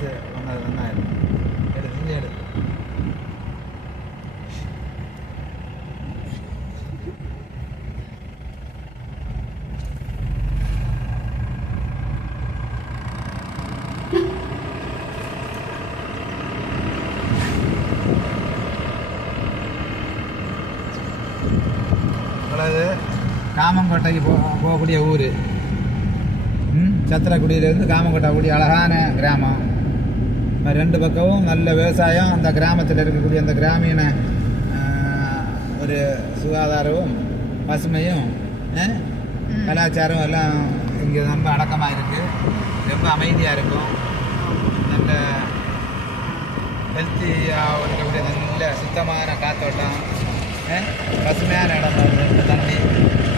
Bus வந்தது நன்னாயிரும். எடுத்து இங்கே எடுத்து அவ்வளவு காமங்கோட்டைக்கு போகக்கூடிய ஊர். சத்திரக்குடியிலேருந்து காமங்கோட்டை கூடிய அழகான கிராமம். ரெண்டு பக்கமும் நல்ல விவசாயம். அந்த கிராமத்தில் இருக்கக்கூடிய அந்த கிராமீண ஒரு சுகாதாரமும் பசுமையும் கலாச்சாரம் எல்லாம் இங்கே ரொம்ப அடக்கமாக இருக்குது. ரொம்ப அமைதியாக இருக்கும். நல்ல ஹெல்த்தியாக இருக்கக்கூடிய நல்ல சுத்தமான காற்றோட்டம், பசுமையான இடம். தண்ணி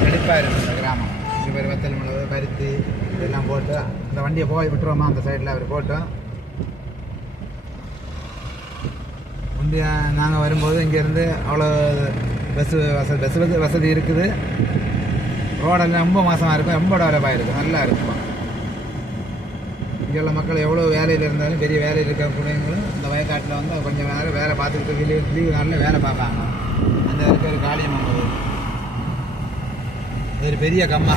செழிப்பாக இருக்குது இந்த கிராமம். இங்கே பேர் வெத்தல் மிளகு, பருத்தி இதெல்லாம் போட்டு அந்த வண்டியை போய் விட்டுருவோமா அந்த சைடில் அவர் போட்டோம். முந்தைய நாங்கள் வரும்போது இங்கேருந்து அவ்வளோ பஸ் வசதி இருக்குது. ரோடெல்லாம் ரொம்ப மோசமாக இருக்கும், ரொம்ப டெவலப்பாக இருக்கும், நல்லா இருக்கும். இங்கே உள்ள மக்கள் எவ்வளோ வேலையில் இருந்தாலும் பெரிய வேலையில் இருக்கக்கூடியவங்களும் இந்த வயக்காட்டில் வந்து கொஞ்சம் நேரம் வேலை பார்த்துக்கிட்டு லீவு நாளில் வேலை பார்ப்பாங்க. அந்த இருக்கிற காளியம்மன் கோவில் ஒரு பெரிய கம்மா.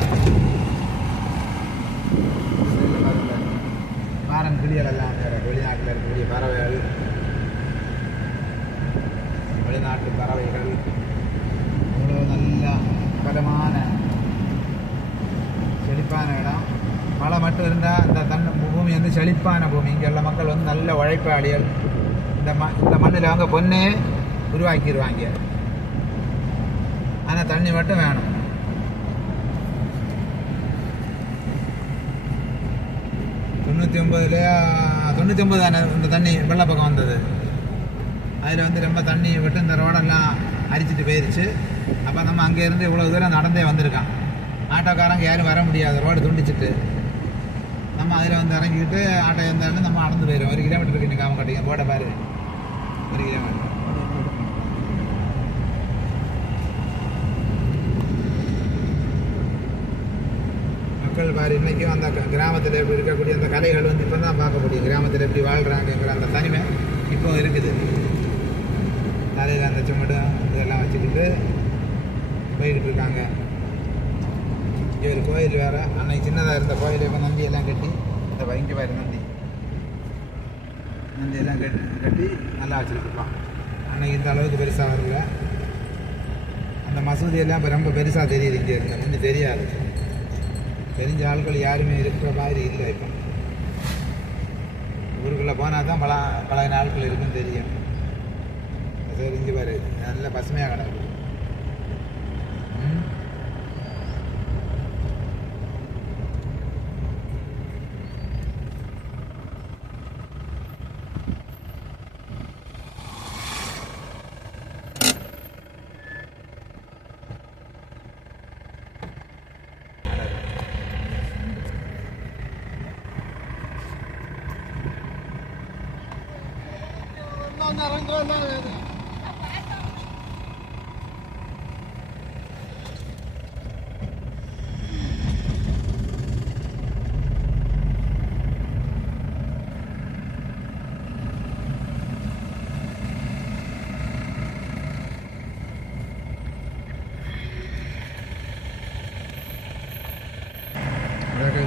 பாரன் கிளிகள் எல்லாம் வெளிநாட்டில் இருக்கக்கூடிய பறவைகள், வெளிநாட்டு பறவைகள் அவ்வளோ நல்ல பலமான செழிப்பான இடம். மழை மட்டும் இருந்தால் இந்த பூமி வந்து செழிப்பான பூமி. இங்கே உள்ள மக்கள் வந்து நல்ல உழைப்பாளிகள். இந்த மண்ணில் அவங்க பொண்ணே உருவாக்கிடுவாங்க. ஆனால் தண்ணி மட்டும் வேணும். தொண்ணூற்றி ஒம்பது தானே இந்த தண்ணி வெள்ளப்பக்கம் வந்தது. அதில் வந்து ரொம்ப தண்ணி விட்டு இந்த ரோடெல்லாம் அரிச்சிட்டு போயிடுச்சு. அப்போ நம்ம அங்கேருந்து இவ்வளோ தூரம் நடந்தே வந்திருக்கான். ஆட்டோக்காரங்க யாரும் வர முடியாது, ரோடு துண்டிச்சிட்டு. நம்ம அதில் வந்து இறங்கிக்கிட்டு ஆட்டோ இருந்தாலும் நம்ம நடந்து போயிடும். 1 கிலோமீட்டருக்கு இன்னைக்கு காமக்கட்டிங்க போட பாரு, 1 கிலோமீட்டர். மக்கள் பாரு இன்றைக்கும் அந்த கிராமத்தில் எப்படி இருக்கக்கூடிய அந்த கலைகள் வந்து இப்போ தான் பார்க்க முடியும். கிராமத்தில் எப்படி வாழ்கிறாங்கிற அந்த தனிமை இப்போ இருக்குது. தலையில் அந்த சுமடும் இதெல்லாம் வச்சுக்கிட்டு போய்கிட்டு இருக்காங்க. இங்கே ஒரு கோயில் வேறு. அன்னைக்கு சின்னதாக இருந்த கோயில் இப்போ நந்தி எல்லாம் கட்டி இந்த இங்கே பாரு நந்தி எல்லாம் கட்டி நல்லா வச்சுருப்பான். அன்னைக்கு இந்த அளவுக்கு பெருசாக வரல. அந்த மசூதியெல்லாம் இப்போ ரொம்ப பெருசாக தெரியுது. இங்கே இருந்த முந்தி தெரியாது. தெரிஞ்ச ஆட்கள் யாருமே இருக்கிற மாதிரி இல்லை. இப்போ ஊருக்குள்ளே போனால் தான் பல நாட்கள் இருக்குன்னு தெரியும். சரி, இங்கே பாரு நல்ல பசுமையாக கிடக்கு.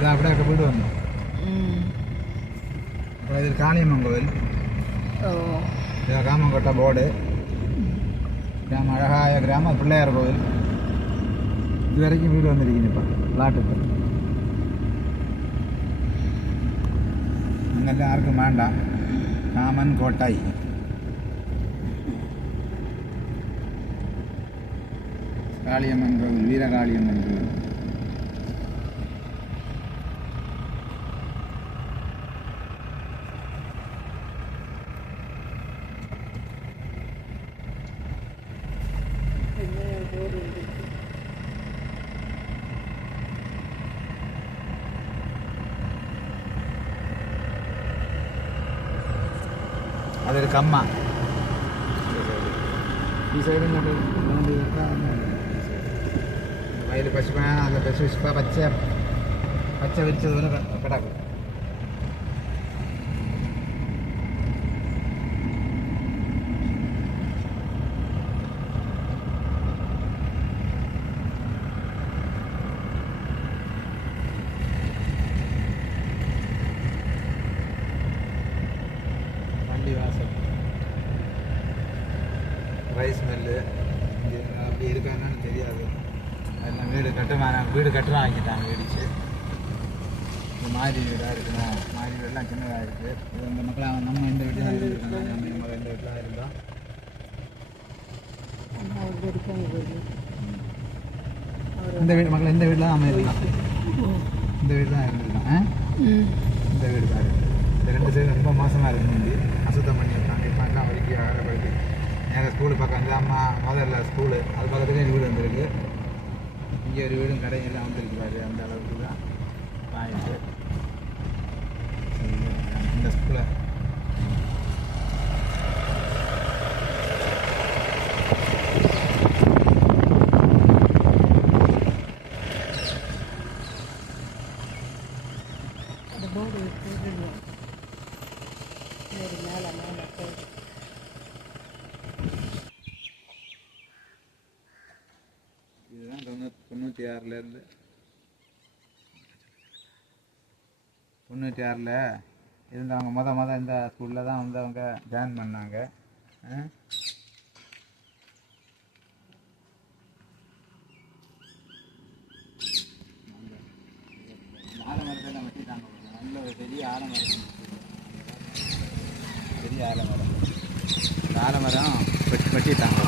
அப்படியே போயிட்டு வந்தோம். இது காளியம்மன் கோவில், காமங்கோட்டை போர்டு, அழகாய கிராம பிள்ளையார் கோவில். இது வரைக்கும் வீடு வந்துருக்கீங்க. இப்போ பிளாட்டுக்கு அங்கே யாருக்கும் வேண்டாம். காமன் கோட்டை காளியம்மன் கோவில், வீரகாளியம்மன் கோவில். அது ஒரு கம்மா. ఈ సైడ్ வயல் பசுமை. அந்த பசு பச்சை விரிச்சது கிடக்கு. கட்டுமான வீடு கட்டுறா ஆக்கிட்டாங்க இடிச்சு. இந்த மாதிரி வீடாக இருக்குமோ, மாதிரி வீடெல்லாம் சின்னதாக இருக்குது. இது இந்த மக்கள் நம்ம இந்த வீட்டில் தான் இருந்துருக்காங்க. நம்ம இந்த வீட்டில் தான் இருந்தோம். இந்த வீடு மக்கள் இந்த வீட்டில் தான் நம்ம இருக்கலாம். இந்த வீடு தான் இருந்துருக்கோம். இந்த வீடு தான் இருக்குது. இந்த 2 சைடு ரொம்ப மோசமாக இருக்கு. முந்தி அசுத்தம் பண்ணி வைப்பாங்க. இப்போ எல்லாம் வலிக்கு அழகப்படுத்தி நேராக ஸ்கூலு பக்கம் வந்து அம்மா முதல்ல ஸ்கூலு அது பக்கத்துலேயே வீடு வந்துருக்கு. இங்கே ஒரு வீடும் கடையும் எல்லாம் வந்துருக்குறாரு. அந்த அளவுக்கு தான் ஆயிடுச்சு. இந்த ஸ்கூலை இதுதான் 96லேருந்து 96ல் இருந்தவங்க மொதல் இந்த ஸ்கூலில் தான் வந்து அவங்க ஜாயின் பண்ணாங்க. ஆலமரத்தை வெட்டிட்டாங்க. நல்ல ஒரு பெரிய ஆலமரம், பெரிய ஆலமரம். இந்த ஆலமரம் வெட்டிட்டாங்க.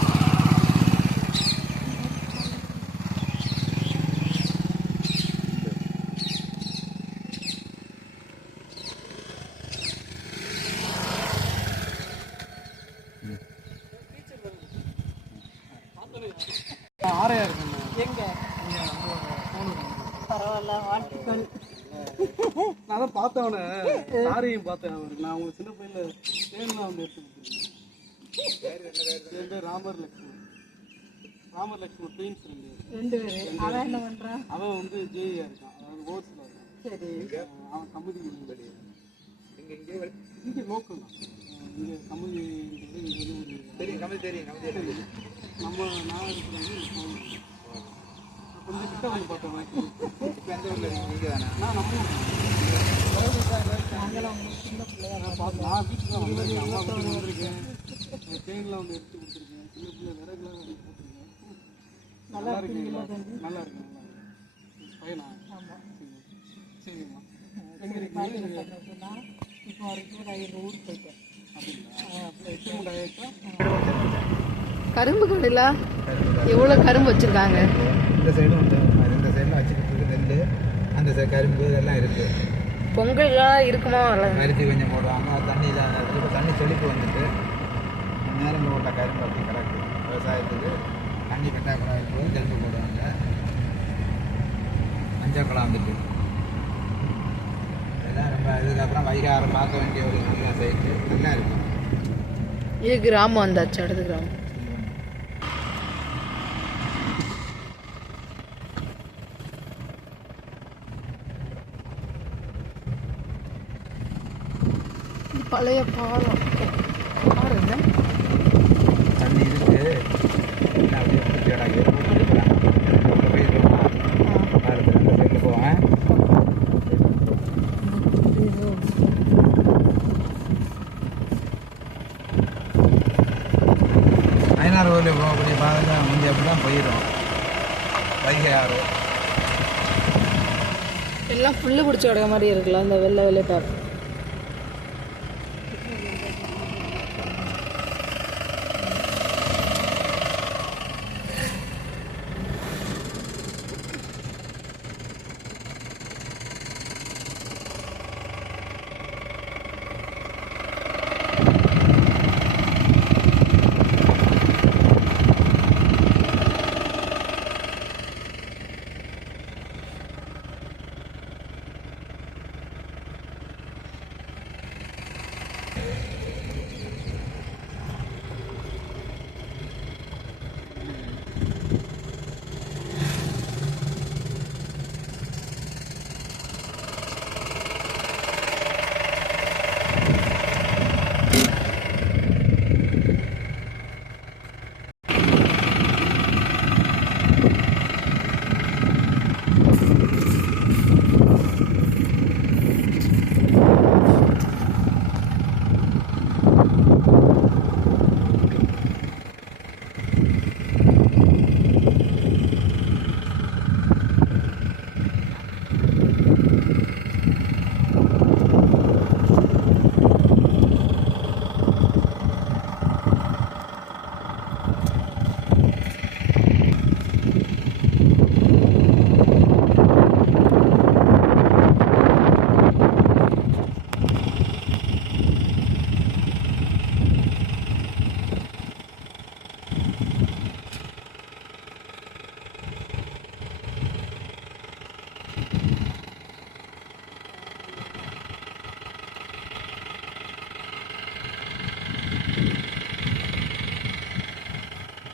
ஆரையா இருக்குங்க. எங்க பரவாயில்ல, வாழ்த்துக்கள். நான் தான் பார்த்தவனே சாரியும் பார்த்தேன். அவருக்கு நான் அவங்க சின்ன பையில தேன்லாம் வந்து எடுத்து கொடுத்துருக்கேன். ராமர் லட்சுமி ட்வீன்ஸ் 2 பேர். அவன் என்ன பண்றான்? அவன் வந்து ஜேஇயா இருக்கான். அதாவது ஓட்ஸ்ல இருக்கான். சரி, அவன் கமுதி இங்கே லோக்கல் தான். இங்கே கமுதி தெரியும். நம்ம நான் இருக்கிறது கொஞ்சம் கிட்ட வந்து பார்த்தோம். இப்போ எந்த ஊரில் நீங்கள் தானே? நான் நம்ம சின்ன பிள்ளையா பார்த்து நான் வீட்டில் தான் வந்திருக்கேன். அம்மா வீட்டுக்கு வந்திருக்கேன். ட்ரெயினில் வந்து எடுத்து கொடுத்துருக்கேன். சின்ன பிள்ளை விறகுலாம் வந்து போட்டிருக்கேன். நல்லா இருக்குங்களா? நல்லா இருக்கு. பையனா? ஆமாம். சரிங்கம்மா. எங்கே இருக்கீங்க? இப்போ வரைக்கும் ஊருக்கு போயிட்டேன். கரும்பு கடையில் எவ்வளோ கரும்பு வச்சுருக்காங்க. இந்த சைடும் உண்டு. இந்த சைடில் வச்சுக்கிட்டு நெல், அந்த சைடு கரும்பு இதெல்லாம் இருக்குது. பொங்கல்லாம் இருக்குமா? அரிசி கொஞ்சம் போடுவாங்க. தண்ணி இப்போ தண்ணி செழிப்பு வந்துட்டு நேரம் போட்ட கரும்பு அப்படி கிடக்கு. விவசாயத்துக்கு தண்ணி கட்டாக்குறா இருக்கும்போது கரும்பு போடுவாங்க. மஞ்சள் குளம் வந்துட்டு இதெல்லாம் ரொம்ப. இதுக்கப்புறம் வைகாரம் பார்க்க வேண்டிய ஒரு நல்ல சைட்டு நல்லா இருக்கும். இது கிராமம் வந்தாச்சு. அடுத்த கிராமம் பழைய பாலம். பாருங்க, தண்ணி இருக்கு. போவேன். ஐநாறு கோயில் போகக்கூடிய பாதை முந்தைய அப்படி தான் போயிடும். வைகை ஆறு எல்லாம் புல்லு பிடிச்ச உடைய மாதிரி இருக்குல்ல. அந்த வெள்ளை வெள்ளை பார்க்க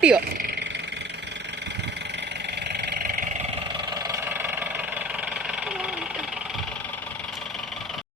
குட்டியோ